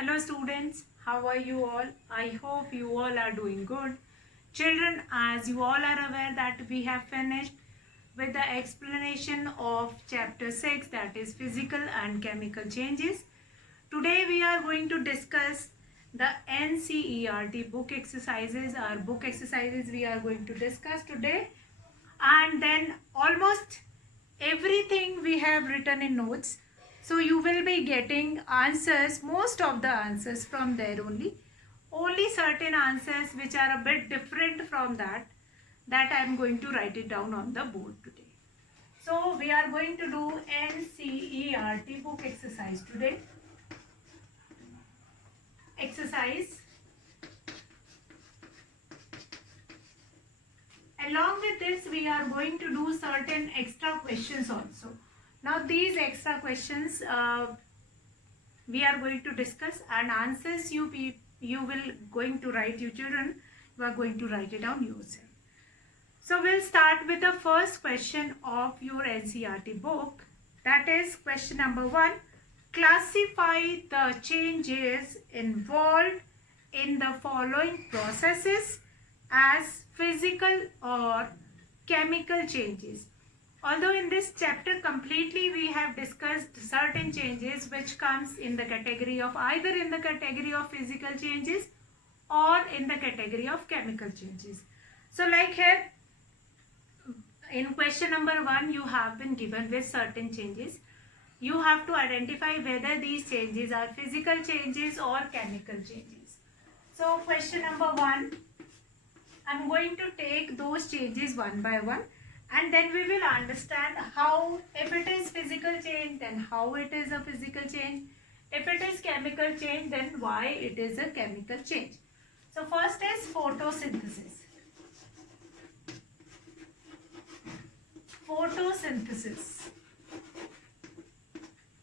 Hello students, how are you all? I hope you all are doing good. Children, as you all are aware that we have finished with the explanation of chapter 6, that is physical and chemical changes. Today we are going to discuss the NCERT book exercises. Our book exercises we are going to discuss today, and then almost everything we have written in notes, so you will be getting answers, most of the answers from there only certain answers which are a bit different from that I am going to write it down on the board today. So we are going to do NCERT book exercise today. Exercise. Along with this, we are going to do certain extra questions also. Now these extra questions we are going to discuss, and answers you will going to write, you children, you are going to write it down yourself. So we'll start with the first question of your NCERT book. That is question number 1. Classify the changes involved in the following processes as physical or chemical changes. Although in this chapter completely we have discussed certain changes which comes in the category of either in the category of physical changes or in the category of chemical changes. So like here in question number 1, you have been given with certain changes. You have to identify whether these changes are physical changes or chemical changes. So question number 1, I'm going to take those changes one by one, and then we will understand how, if it is physical change, then how it is a physical change. If it is chemical change, then why it is a chemical change. So first is photosynthesis. Photosynthesis.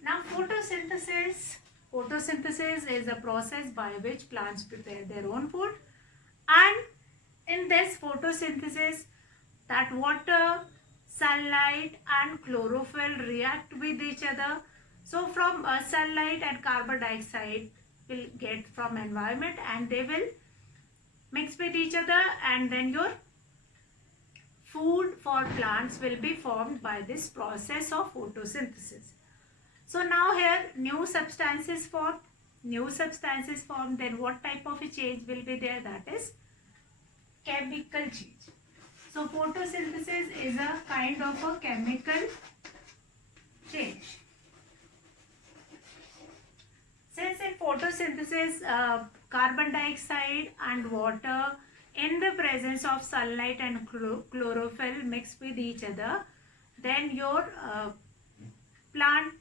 Now photosynthesis is a process by which plants prepare their own food, and in this photosynthesis, that water, sunlight and chlorophyll react with each other. So from sunlight and carbon dioxide will get from environment, and they will mix with each other, and then your food for plants will be formed by this process of photosynthesis. So now here new substances formed, then what type of a change will be there? That is chemical change. So photosynthesis is a kind of a chemical change. Since in photosynthesis carbon dioxide and water in the presence of sunlight and chlorophyll mix with each other, then your plant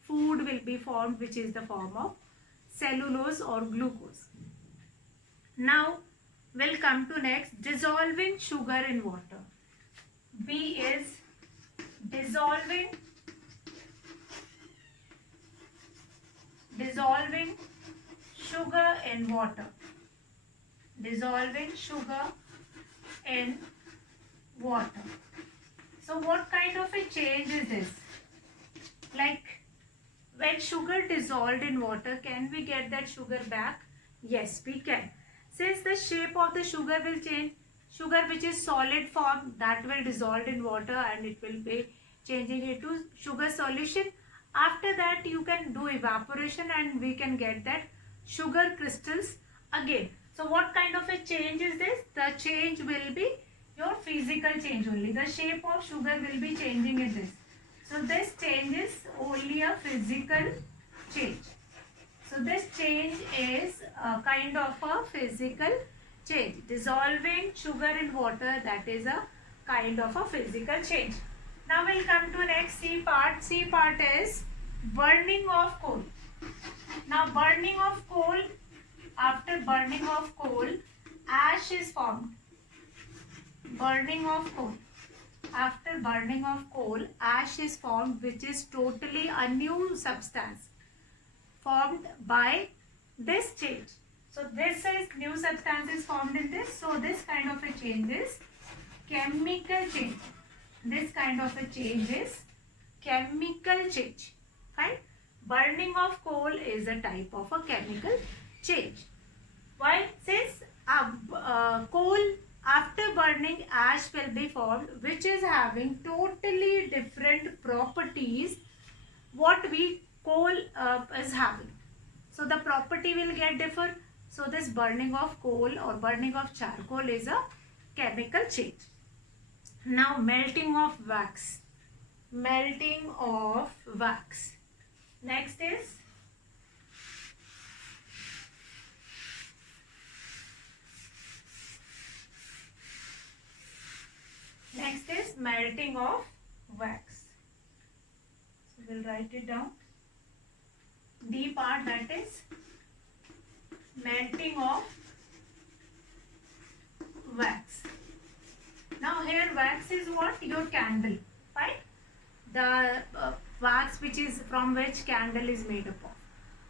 food will be formed, which is the form of cellulose or glucose. Now we'll come to next, dissolving sugar in water. B is dissolving sugar in water. Dissolving sugar in water. So what kind of a change is this? Like when sugar dissolved in water, can we get that sugar back? Yes, we can. Since the shape of the sugar will change, sugar which is solid form, that will dissolve in water and it will be changing into sugar solution. After that you can do evaporation and we can get that sugar crystals again. So what kind of a change is this? The change will be your physical change only. The shape of sugar will be changing in this. So this change is only a physical change. So this change is a kind of a physical change. Dissolving sugar in water, that is a kind of a physical change. Now we'll come to next C part. C part is burning of coal. Now burning of coal, after burning of coal, ash is formed. Burning of coal. After burning of coal, ash is formed, which is totally a new substance formed by this change. So this is new substances formed in this. So this kind of a change is chemical change. This kind of a change is chemical change. Fine. burning of coal is a type of a chemical change. Why? Since coal, after burning, ash will be formed, which is having totally different properties what we coal is having. So the property will get differ. So this burning of coal or burning of charcoal is a chemical change. Now melting of wax. Melting of wax. Next is melting of wax. So we'll write it down. D part, that is melting of wax. Now here wax is what? Your candle, right? The wax which is from which candle is made up of.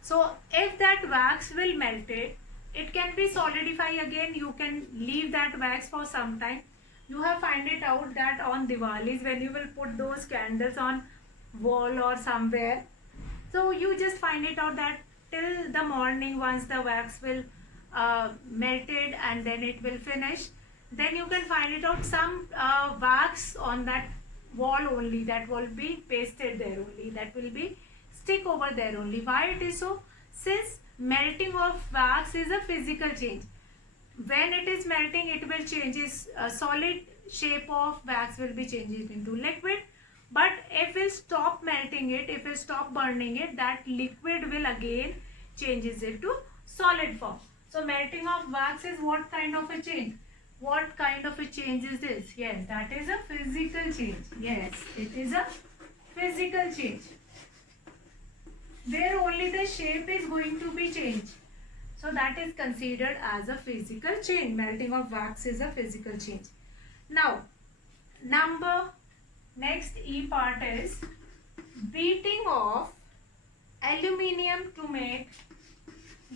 So if that wax will melt it can be solidify again. You can leave that wax for some time. You have find it out that on Diwalis when you will put those candles on wall or somewhere, so you just find it out that till the morning once the wax will melted and then it will finish, then you can find it out some wax on that wall only, that will be pasted there only, that will be stick over there only. Why it is so? Since melting of wax is a physical change. When it is melting, it will changes solid shape of wax will be changed into liquid. But if we stop melting it, if we stop burning it, that liquid will again changes it to solid form. So melting of wax is what kind of a change? What kind of a change is this? Yes, that is a physical change. Yes, it is a physical change, where only the shape is going to be changed. So that is considered as a physical change. Melting of wax is a physical change. Now, next E part is beating of aluminium to make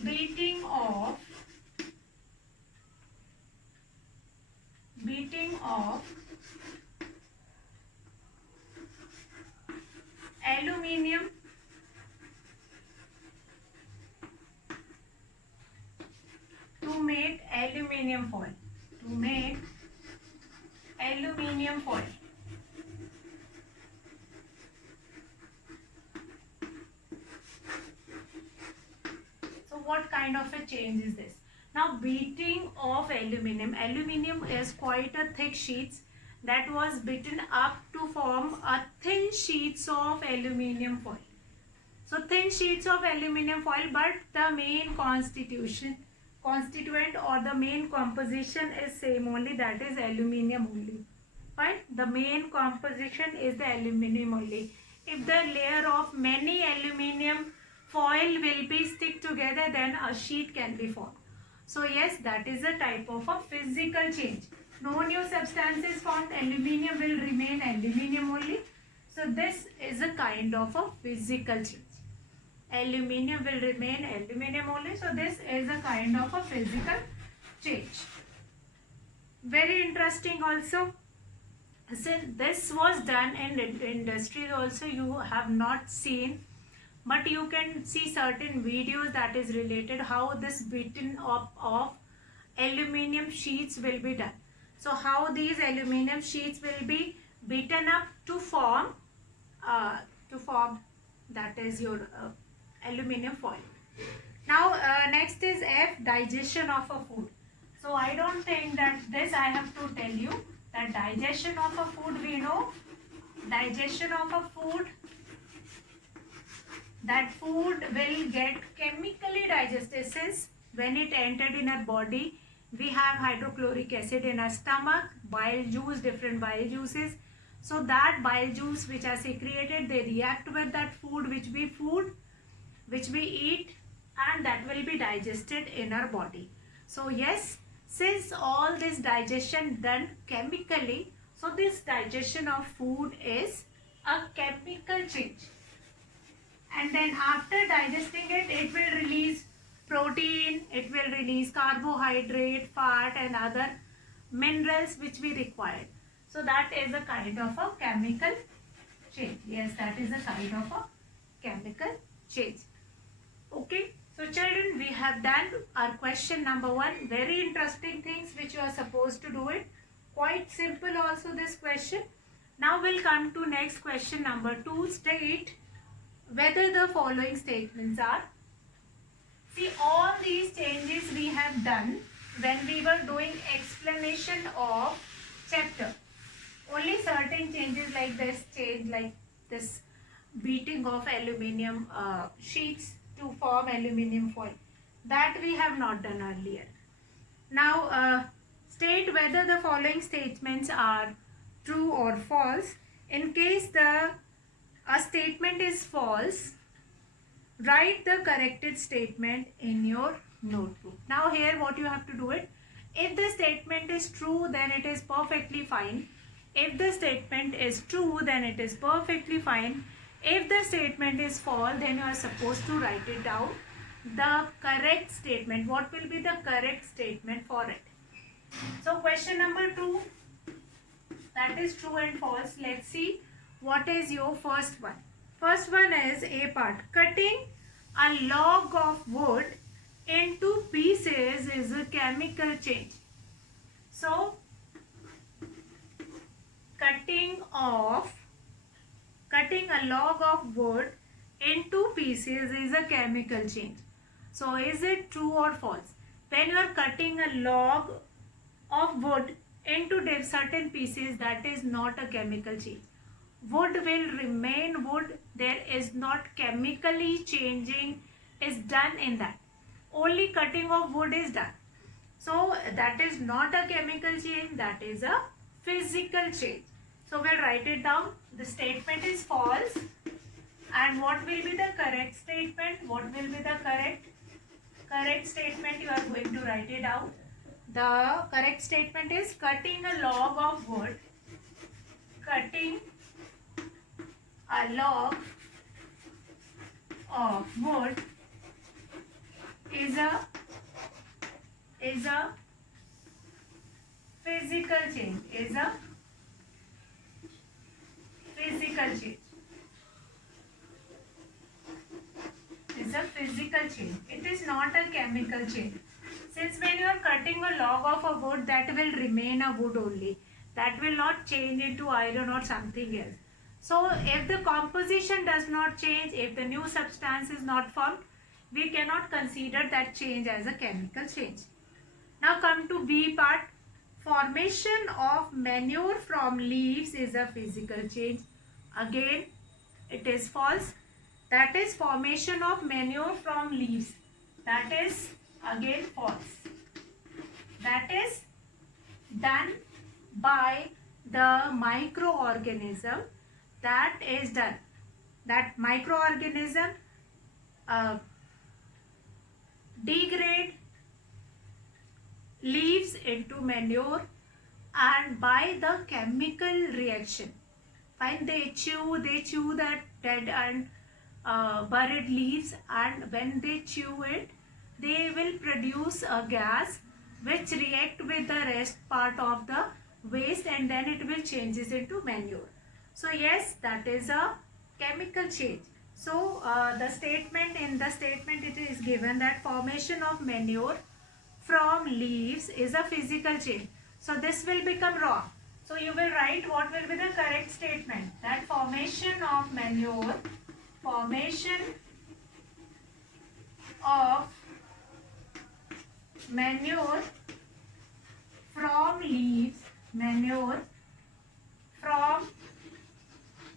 beating of aluminium to make aluminium foil. To make aluminium foil. So what kind of a change is this? Now beating of aluminium. Aluminium is quite a thick sheets that was beaten up to form a thin sheets of aluminium foil. So thin sheets of aluminium foil, but the main constituent or the main composition is same only, that is aluminium only. Fine. The main composition is the aluminium only. If the layer of many aluminium foil will be stick together, then a sheet can be formed. So yes, that is a type of a physical change. No new substances formed, aluminium will remain aluminium only. So this is a kind of a physical change. Aluminium will remain aluminium only. So this is a kind of a physical change. Very interesting also. Since this was done in industries also, you have not seen, but you can see certain videos that is related how this beaten up of aluminium sheets will be done. So how these aluminium sheets will be beaten up to form that is your aluminium foil. Now next is F, digestion of a food. So I don't think that this I have to tell you that digestion of a food, we know digestion of a food, that food will get chemically digested. Since when it entered in our body, we have hydrochloric acid in our stomach, bile juice, different bile juices. So that bile juice which are secreted, they react with that food which we eat, and that will be digested in our body. So yes, since all this digestion done chemically, so this digestion of food is a chemical change. And then after digesting it, it will release protein, it will release carbohydrate, fat and other minerals which we require. So that is a kind of a chemical change. Yes, that is a kind of a chemical change. Okay, so children, we have done our question number 1. Very interesting things which you are supposed to do it. Quite simple also this question. Now we'll come to next question number 2. State whether the following statements are. See, all these changes we have done when we were doing explanation of chapter. Only certain changes like this change, like this beating of aluminium sheets to form aluminium foil, that we have not done earlier. Now state whether the following statements are true or false. In case a statement is false, write the corrected statement in your notebook. Now here what you have to do it. If the statement is true, then it is perfectly fine. If the statement is true, then it is perfectly fine. If the statement is false, then you are supposed to write it down. The correct statement. What will be the correct statement for it? So question number 2, that is true and false. Let's see what is your first one. First one is A part. Cutting a log of wood into pieces is a chemical change. So cutting a log of wood into pieces is a chemical change. So is it true or false? When you are cutting a log of wood into certain pieces, that is not a chemical change. Wood will remain wood. There is not chemically changing is done in that. Only cutting of wood is done. So that is not a chemical change, that is a physical change. So we'll write it down. The statement is false. And what will be the correct statement? What will be the correct statement? You are going to write it out. The correct statement is cutting a log of wood. Cutting a log of wood is a physical change. Is a physical change. Is a physical change. It is not a chemical change. Since when you are cutting a log of a wood, that will remain a wood only. That will not change into iron or something else. So if the composition does not change, if the new substance is not formed, we cannot consider that change as a chemical change. Now come to B part. Formation of manure from leaves is a physical change. Again, it is false. That is formation of manure from leaves. That is again false. That is done by the microorganism. That is done. That microorganism degrade leaves into manure, and by the chemical reaction. Fine, they chew that dead and buried leaves, and when they chew it, they will produce a gas which react with the rest part of the waste, and then it will changes into manure. So yes, that is a chemical change. So the statement it is given that formation of manure from leaves is a physical change. So this will become wrong. So you will write what will be the correct statement. That formation of manure from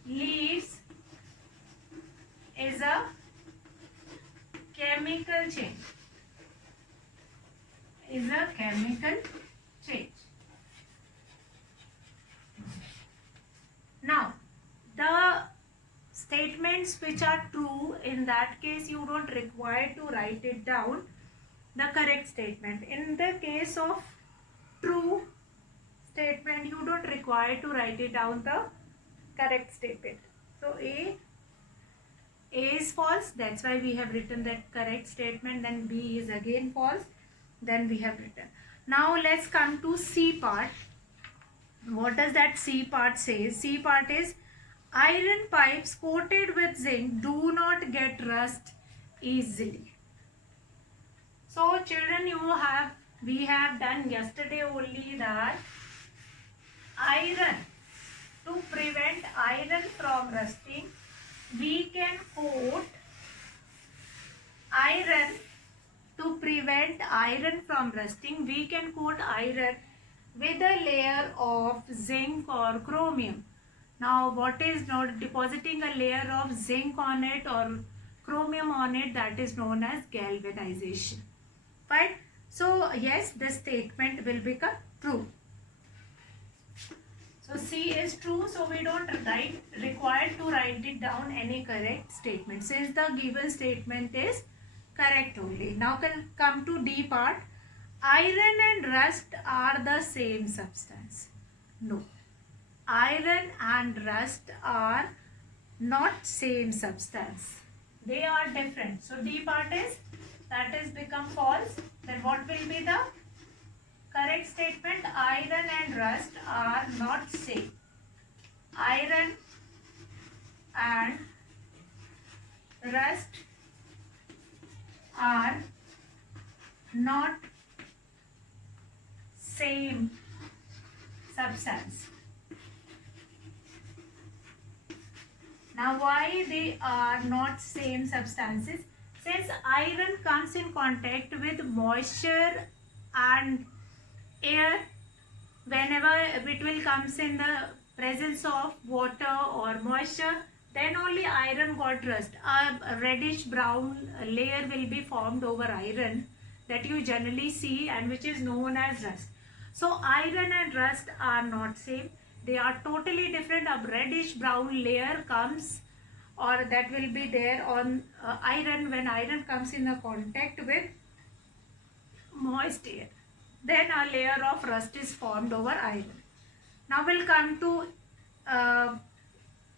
leaves is a chemical change. Is a chemical change. Now, the statements which are true, in that case you don't require to write it down, the correct statement. In the case of true statement, you don't require to write it down, the correct statement. So A is false, that's why we have written that correct statement. Then B is again false, then we have written. Now let's come to C part. What does that C part say? C part is Iron pipes coated with zinc do not get rust easily. So children, we have done yesterday only that iron, to prevent iron from rusting, we can coat iron. To prevent iron from rusting, we can coat iron with a layer of zinc or chromium. Now, what is not depositing a layer of zinc on it or chromium on it, that is known as galvanization. Fine. So, yes, this statement will become true. So, C is true. So, we don't required to write it down any correct statement, since the given statement is correct only. Now, come to D part. Iron and rust are the same substance. No. Iron and rust are not same substance. They are different. So D part is, that is become false. Then what will be the correct statement? Iron and rust are not same. Iron and rust are not same substance. Now, why they are not same substances? Since iron comes in contact with moisture and air, whenever it will comes in the presence of water or moisture, then only iron got rust. A reddish brown layer will be formed over iron that you generally see, and which is known as rust. So iron and rust are not same. They are totally different. A reddish brown layer comes, or that will be there on iron when iron comes in a contact with moist air. Then a layer of rust is formed over iron. Now we'll come to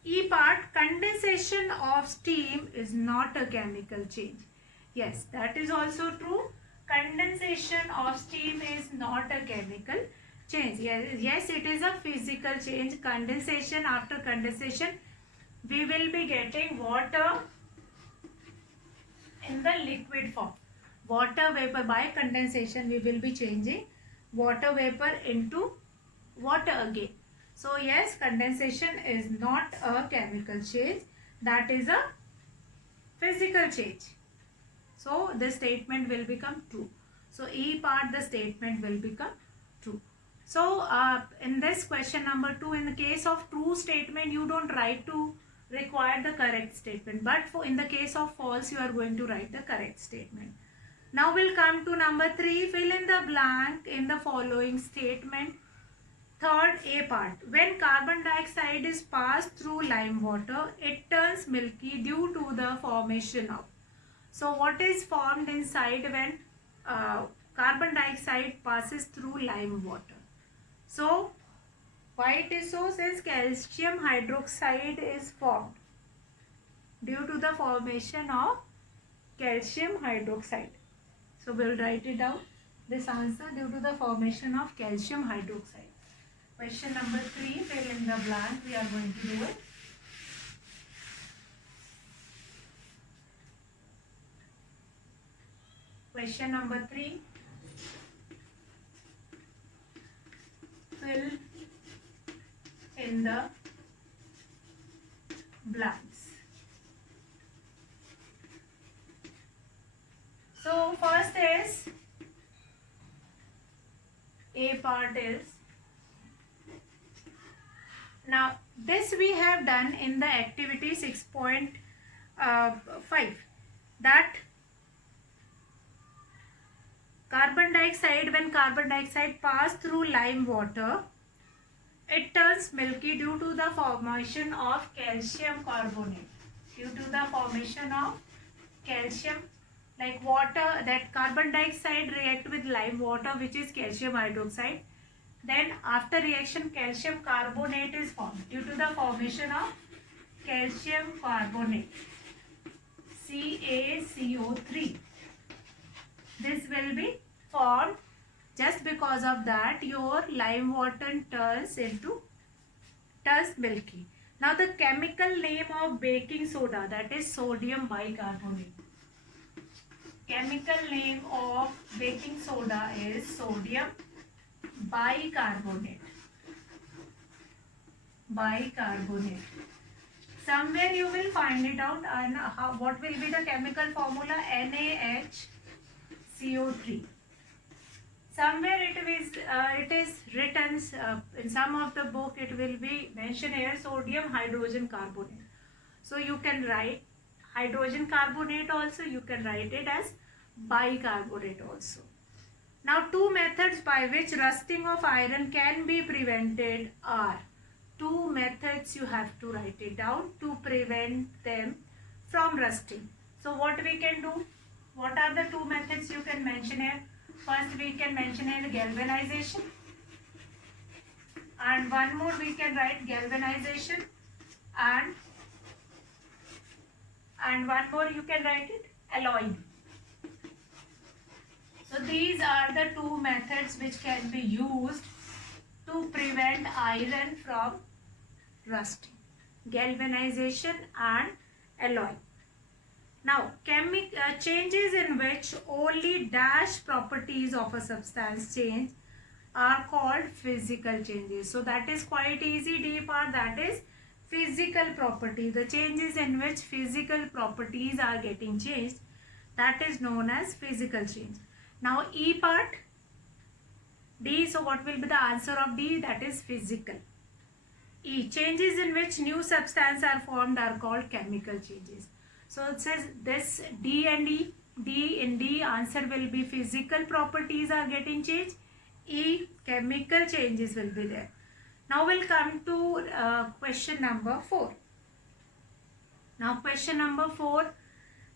E part. Condensation of steam is not a chemical change. Yes, that is also true. Condensation of steam is not a chemical change. Yes, it is a physical change. Condensation, after condensation, we will be getting water in the liquid form. Water vapor, by condensation, we will be changing water vapor into water again. So yes, condensation is not a chemical change, that is a physical change. So this statement will become true. So E part, the statement will become true. So in this question number 2, in the case of true statement, you don't write to require the correct statement, but in the case of false, you are going to write the correct statement. Now we'll come to number 3. Fill in the blank in the following statement. Third, A part. When carbon dioxide is passed through lime water, it turns milky due to the formation of. So what is formed inside when carbon dioxide passes through lime water? So why it is so? Since calcium hydroxide is formed due to the formation of calcium hydroxide. So we will write it down. This answer, due to the formation of calcium hydroxide. Question number 3, fill in the blank. We are going to do it. Question number 3. Fill in the blanks. So first is, A part is, now this we have done in the activity 6.5, that carbon dioxide, when carbon dioxide pass through lime water, it turns milky due to the formation of calcium carbonate. Due to the formation of calcium, like water, that carbon dioxide react with lime water, which is calcium hydroxide. Then after reaction, calcium carbonate is formed due to the formation of calcium carbonate, CaCO3. This will be formed. Just because of that, your lime water turns milky. Now the chemical name of baking soda, that is sodium bicarbonate. Chemical name of baking soda is sodium bicarbonate. Bicarbonate. Somewhere you will find it out. And what will be the chemical formula? NaHCO3. Somewhere it is written in some of the book. It will be mentioned here sodium hydrogen carbonate. So you can write hydrogen carbonate also. You can write it as bicarbonate also. Now two methods by which rusting of iron can be prevented are. Two methods you have to write it down to prevent them from rusting. So what we can do? What are the two methods you can mention here? First we can mention here galvanization. And one more we can write galvanization. And one more you can write it alloying. So these are the two methods which can be used to prevent iron from rusting. Galvanization and alloy. Now, changes in which only dash properties of a substance change are called physical changes. So that is quite easy. D part, that is physical property. The changes in which physical properties are getting changed, that is known as physical change. Now E part, D, so what will be the answer of D? That is physical. E, changes in which new substance are formed are called chemical changes. So it says this D and E. D, in D answer will be physical properties are getting changed. E, chemical changes will be there. Now we'll come to question number 4. Now question number 4.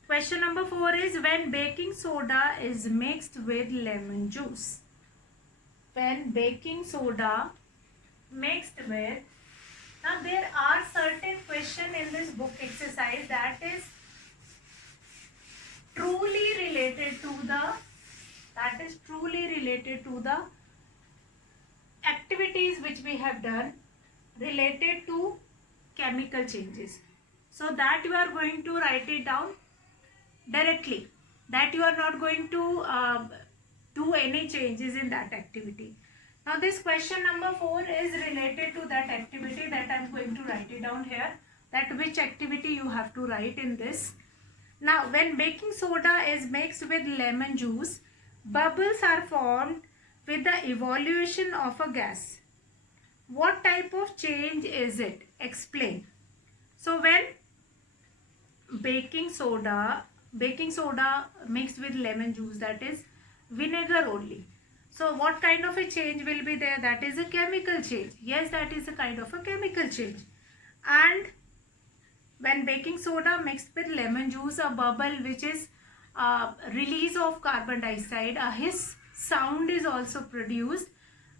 Question number 4 is when baking soda is mixed with lemon juice. When baking soda mixed with, now there are certain questions in this book exercise that is truly related to the activities which we have done related to chemical changes. So that you are going to write it down directly, that you are not going to do any changes in that activity. Now this question number 4 is related to that activity that I am going to write it down here, that which activity you have to write in this. Now when baking soda is mixed with lemon juice, bubbles are formed with the evaluation of a gas. What type of change is it? Explain. So when baking soda mixed with lemon juice, that is vinegar only. So what kind of a change will be there? That is a chemical change. Yes, that is a kind of a chemical change. And when baking soda mixed with lemon juice, a bubble which is release of carbon dioxide, a hiss sound is also produced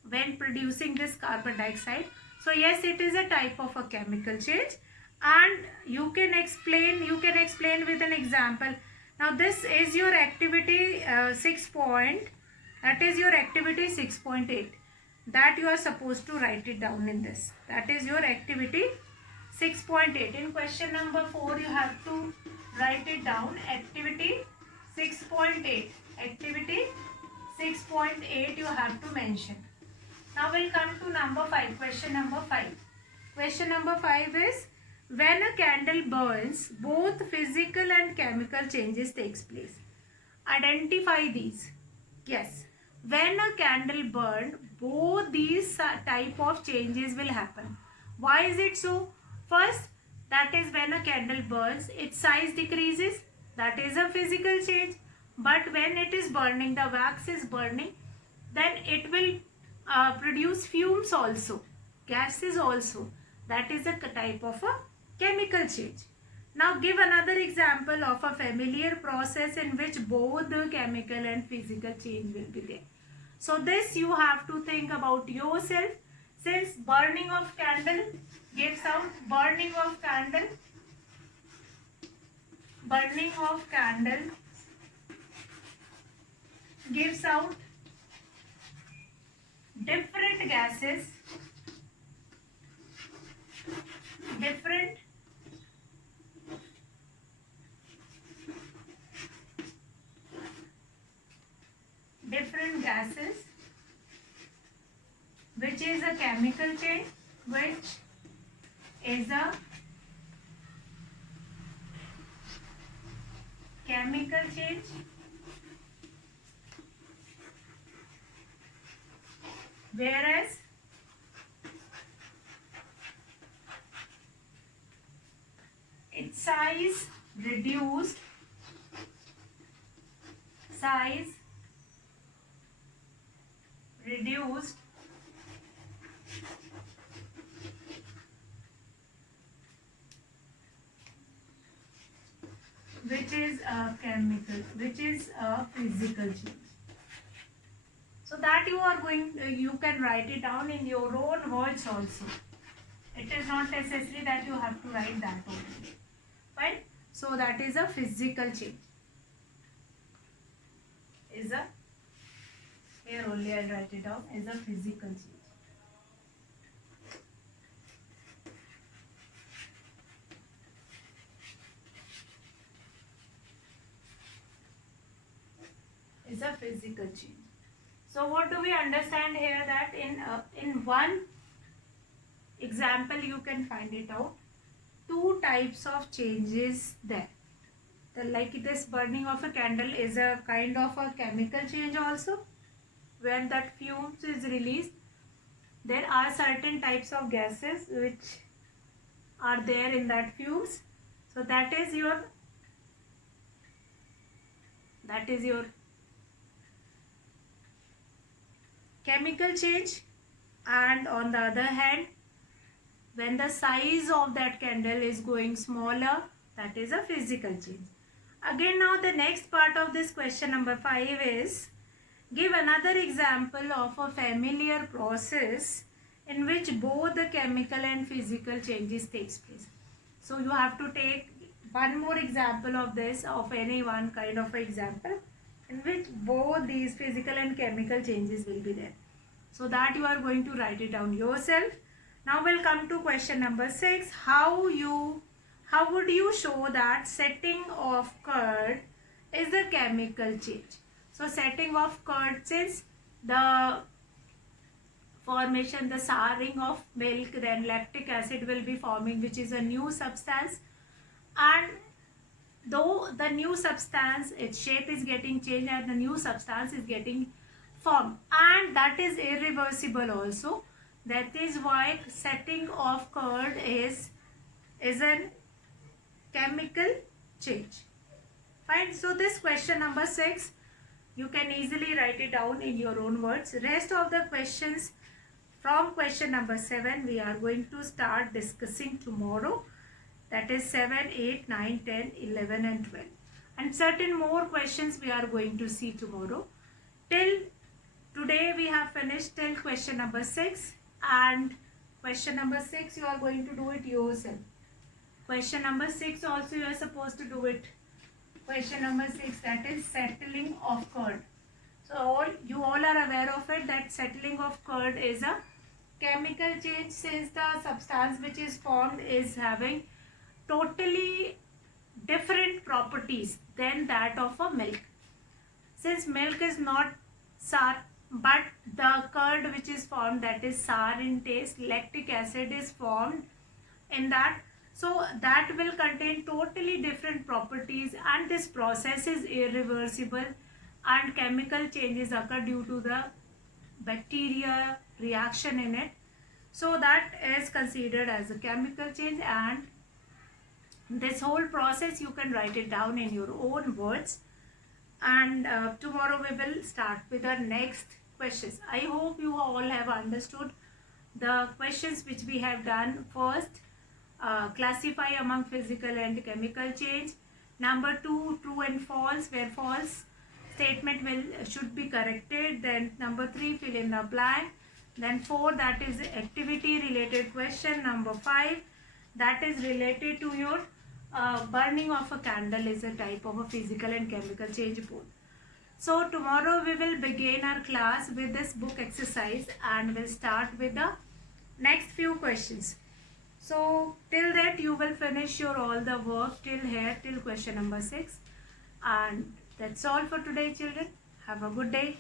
when producing this carbon dioxide. So yes, it is a type of a chemical change. And you can explain with an example. Now this is your activity 6.8 that you are supposed to write it down in this. That is your activity 6.8. In question number 4 you have to write it down, activity 6.8. Activity 6.8 you have to mention. Now we'll come to number 5. Question number 5. Question number 5 is when a candle burns, both physical and chemical changes takes place. Identify these. Yes, when a candle burns, both these type of changes will happen. Why is it so? First, that is when a candle burns, its size decreases. That is a physical change. But when it is burning, the wax is burning, then it will produce fumes also, gases also. That is a type of a chemical change. Now give another example of a familiar process in which both the chemical and physical change will be there. So this you have to think about yourself, since burning of candle gives out gives out different gases different gases, which is a chemical change, which is a chemical change, whereas its size reduced, which is a physical change. So that you can write it down in your own words also. It is not necessary that you have to write that only. Fine. So that is a physical change. Here only I'll write it down as a physical change. Is a physical change. So what do we understand here? That in one example you can find it out. Two types of changes there. Like this burning of a candle is a kind of a chemical change also. When that fumes is released, there are certain types of gases which are there in that fumes. So that is your chemical change. And on the other hand, when the size of that candle is going smaller, that is a physical change. Again, now the next part of this question number 5 is, give another example of a familiar process in which both the chemical and physical changes takes place. So you have to take one more example of this, of any one kind of example in which both these physical and chemical changes will be there. So that you are going to write it down yourself. Now we'll come to question number 6. How would you show that setting of curd is a chemical change? So setting of curd, since the formation, the souring of milk, then lactic acid will be forming, which is a new substance. And though the new substance, its shape is getting changed and the new substance is getting formed, and that is irreversible also. That is why setting of curd is a chemical change. Fine. So this question number 6, you can easily write it down in your own words. Rest of the questions from question number 7 we are going to start discussing tomorrow. That is 7, 8, 9, 10, 11 and 12. And certain more questions we are going to see tomorrow. Till today we have finished till question number 6. And question number 6 you are going to do it yourself. Question number 6 also you are supposed to do it. Question number 6, that is settling of curd. So you all are aware of it, that settling of curd is a chemical change, since the substance which is formed is having totally different properties than that of a milk. Since milk is not sour, but the curd which is formed, that is sour in taste, lactic acid is formed in that. So that will contain totally different properties, and this process is irreversible, and chemical changes occur due to the bacteria reaction in it. So that is considered as a chemical change, and this whole process you can write it down in your own words. And tomorrow we will start with the next questions. I hope you all have understood the questions which we have done. First, classify among physical and chemical change. Number 2, true and false, where false statement should be corrected. Then number 3, fill in the blank. Then 4, that is activity related question. Number 5, that is related to your burning of a candle, is a type of a physical and chemical change both. So tomorrow we will begin our class with this book exercise, and we'll start with the next few questions. So till that you will finish your all the work till here, till question number 6. And that's all for today, children. Have a good day.